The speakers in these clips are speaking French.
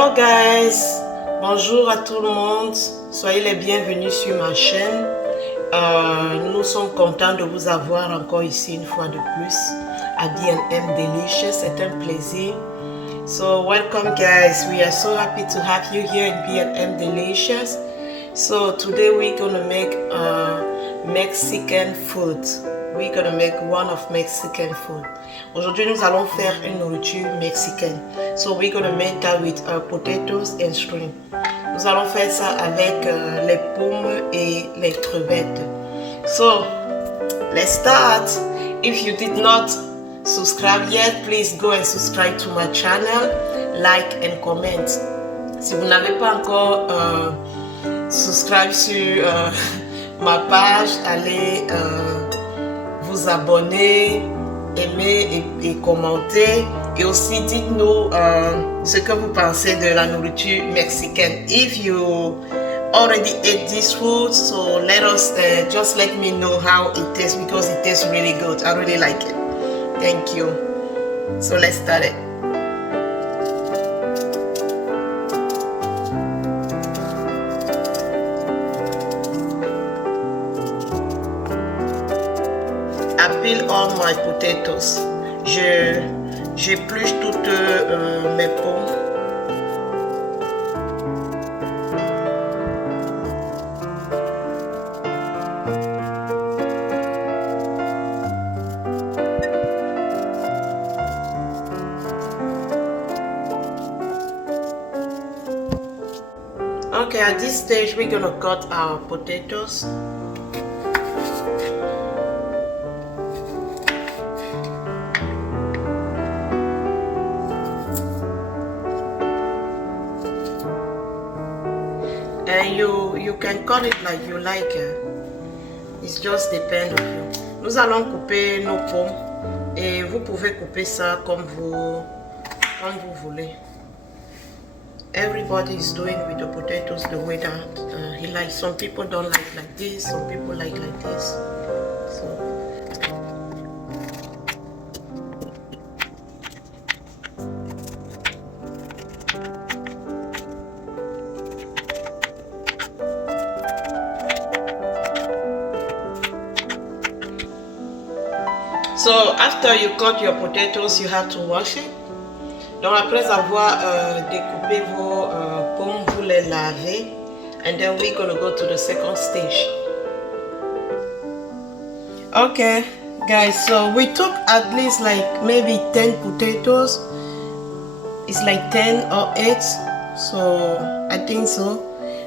Hello guys, bonjour à tout le monde, soyez les bienvenus sur ma chaîne. Nous sommes contents de vous avoir encore ici une fois de plus à B&M Delicious, c'est un plaisir. So welcome guys, we are so happy to have you here in B&M Delicious. So today we're gonna make Mexican food. We're gonna make one of Mexican food. Aujourd'hui, nous allons faire une nourriture mexicaine. So we're gonna make that with potatoes and shrimp. Nous allons faire ça avec les pommes et les crevettes. So let's start. If you did not subscribe yet, please go and subscribe to my channel, like and comment. Si vous n'avez pas encore subscribe sur ma page, allez vous abonner, aimer et commenter, et aussi dites-nous ce que vous pensez de la nourriture mexicaine. If you already ate this food, so let us just let me know how it tastes, because it tastes really good. I really like it. Thank you. So let's start it. I peel all my potatoes. J'épluche toutes mes pommes. Okay, at this stage we're gonna cut our potatoes. And you can cut it like you like. It just depends on you. Nous allons couper nos pommes et vous pouvez couper ça comme vous voulez. Everybody is doing with the potatoes the way that he likes. Some people don't like this. Some people like this. So. So after you cut your potatoes, you have to wash it. Donc après avoir découpé vos pommes, vous les lavez. And then we're gonna go to the second stage. Okay, guys, so we took at least like maybe 10 potatoes. It's like 10 or 8. So I think so.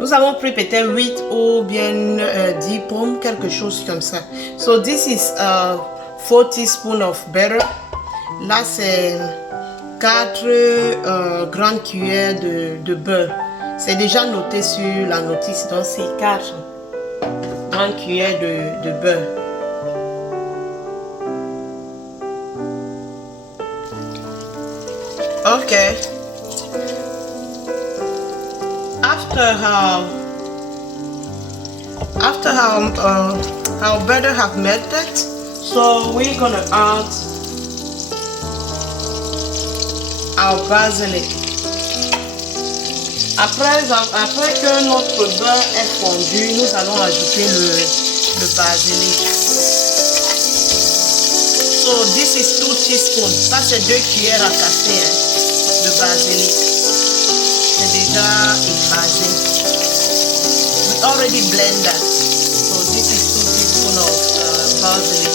Nous avons pris peut-être 8 ou bien 10 pommes, quelque chose comme ça. So this is 4 teaspoons of butter. Là, c'est 4 grandes cuillères de beurre. C'est déjà noté sur la notice, donc c'est 4 grandes cuillères de beurre. Okay. After how butter have melted, so we're gonna add our basilic. Après que notre beurre est fondu, nous allons ajouter le basilic. So this is 2 teaspoons. Ça c'est 2 cuillères à café de basilic. C'est déjà écrasé. We already blend that. So this is 2 teaspoons of basilic.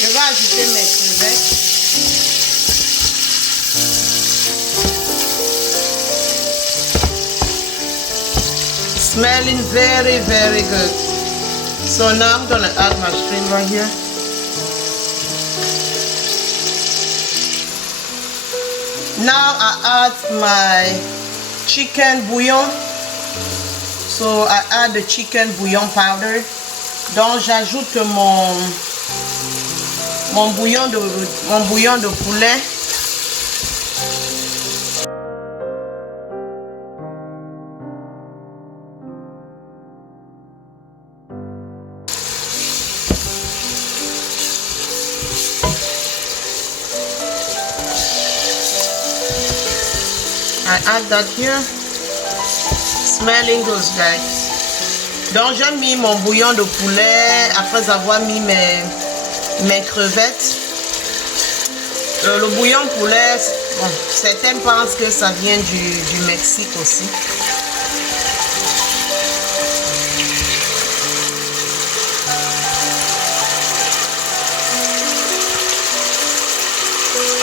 Je vais ajouter mes crevettes. Smelling very, very good. So now I'm gonna add my shrimp right here. Now I add my chicken bouillon. So I add the chicken bouillon powder. Donc j'ajoute mon bouillon de poulet. I add that here. Smelling good, guys. Donc j'ai mis mon bouillon de poulet après avoir mis mes crevettes. Le bouillon de poulet, bon, certains pensent que ça vient du Mexique aussi.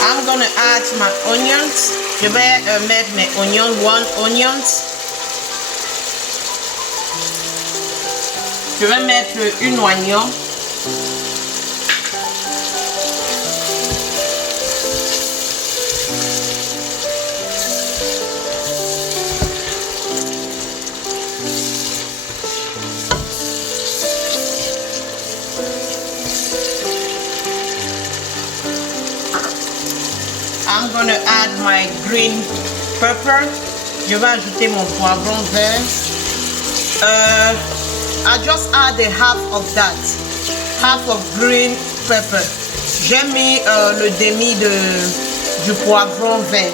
I'm gonna add my onions. Je vais mettre mes oignons, onions. Je vais mettre une oignon. I'm gonna add my green pepper. Je vais ajouter mon poivron vert. I just add a half of that, half of green pepper. J'ai mis le demi du poivron vert.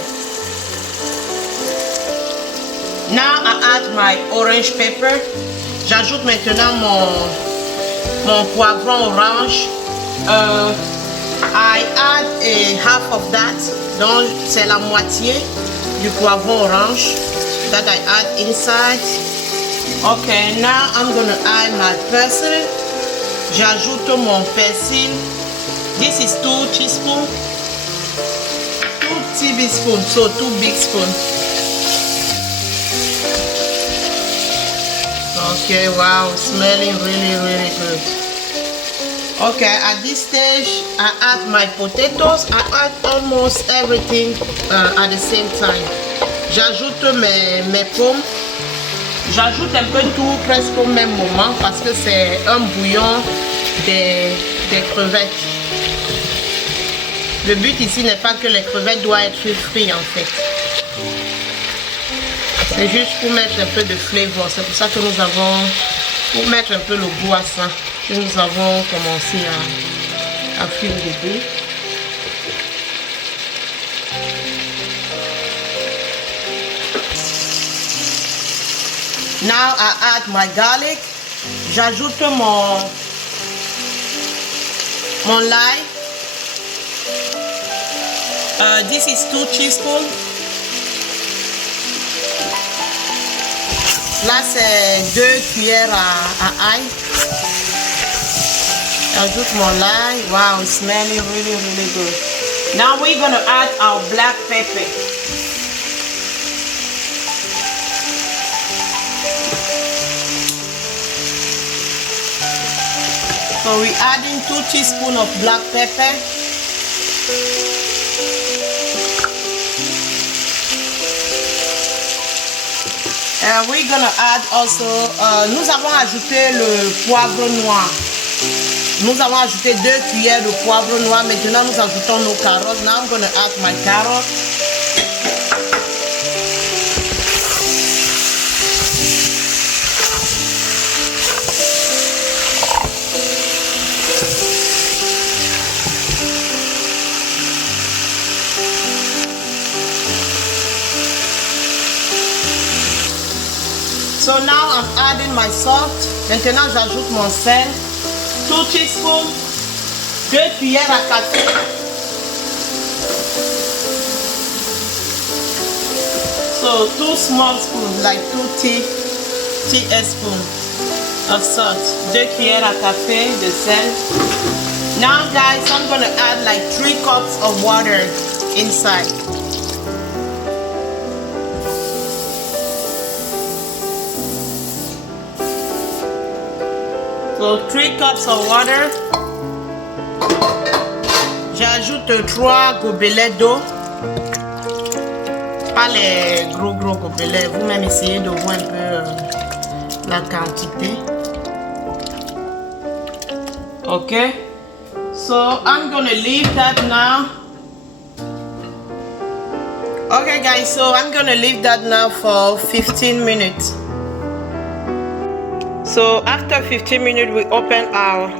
Now I add my orange pepper. J'ajoute maintenant mon poivron orange. I add a half of that, donc c'est la moitié du poivron orange that I add inside. Okay, now I'm gonna add my persil. J'ajoute mon persil. This is 2 teaspoons. 2 tablespoons, so 2 big spoons. Okay, wow, smelling really good. Okay, at this stage, I add my potatoes. I add almost everything at the same time. J'ajoute mes pommes. J'ajoute un peu tout presque au même moment parce que c'est un bouillon des crevettes. Le but ici n'est pas que les crevettes doivent être frites en fait. C'est juste pour mettre un peu de flavor. C'est pour ça que nous avons, pour mettre un peu le goût à ça, que nous avons commencé à frire le goût. Now I add my garlic. J'ajoute mon l'ail. This is 2 teaspoons. Là c'est 2 cuillères à ail. J'ajoute mon l'ail. Wow, it's smelling really good. Now we're gonna add our black pepper. So we're adding 2 teaspoons of black pepper. And we're gonna add also, nous avons ajouté le poivre noir. Nous avons ajouté 2 cuillères de poivre noir. Maintenant nous ajoutons nos carottes. Now I'm gonna add my carrots. So now I'm adding my salt. Maintenant j'ajoute mon sel. 2 teaspoons. 2 cuillères à café. So 2 small spoons, like 2 teaspoons of salt. 2 cuillères à café de sel. Now guys, I'm gonna add like 3 cups of water inside. So 3 cups of water. J'ajoute 3 gobelets d'eau. Pas les gros gobelets. Vous-même essayez de voir un peu la quantité. Ok. So I'm gonna leave that now. Okay guys, so I'm gonna leave that now for 15 minutes. So after 15 minutes we open our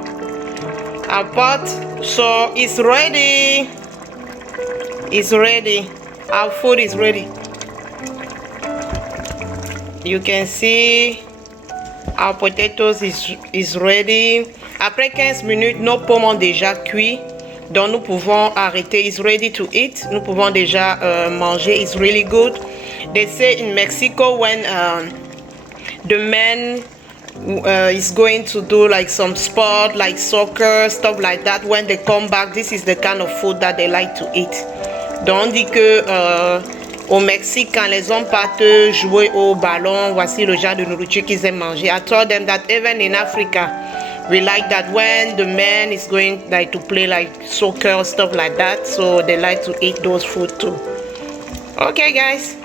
pot. So it's ready. It's ready. Our food is ready. You can see our potatoes is ready. Après 15 minutes, nos pommes ont déjà cuit. Donc nous pouvons arrêter. It's ready to eat. Nous pouvons déjà manger. It's really good. They say in Mexico when the man is going to do like some sport like soccer, stuff like that, when they come back, this is the kind of food that they like to eat. Donc on dit que au Mexique, quand les hommes partent jouer au ballon, voici le genre de nourriture qu'ils aiment manger. I told them that even in Africa we like that when the man is going like to play like soccer, stuff like that, so they like to eat those food too. Okay guys.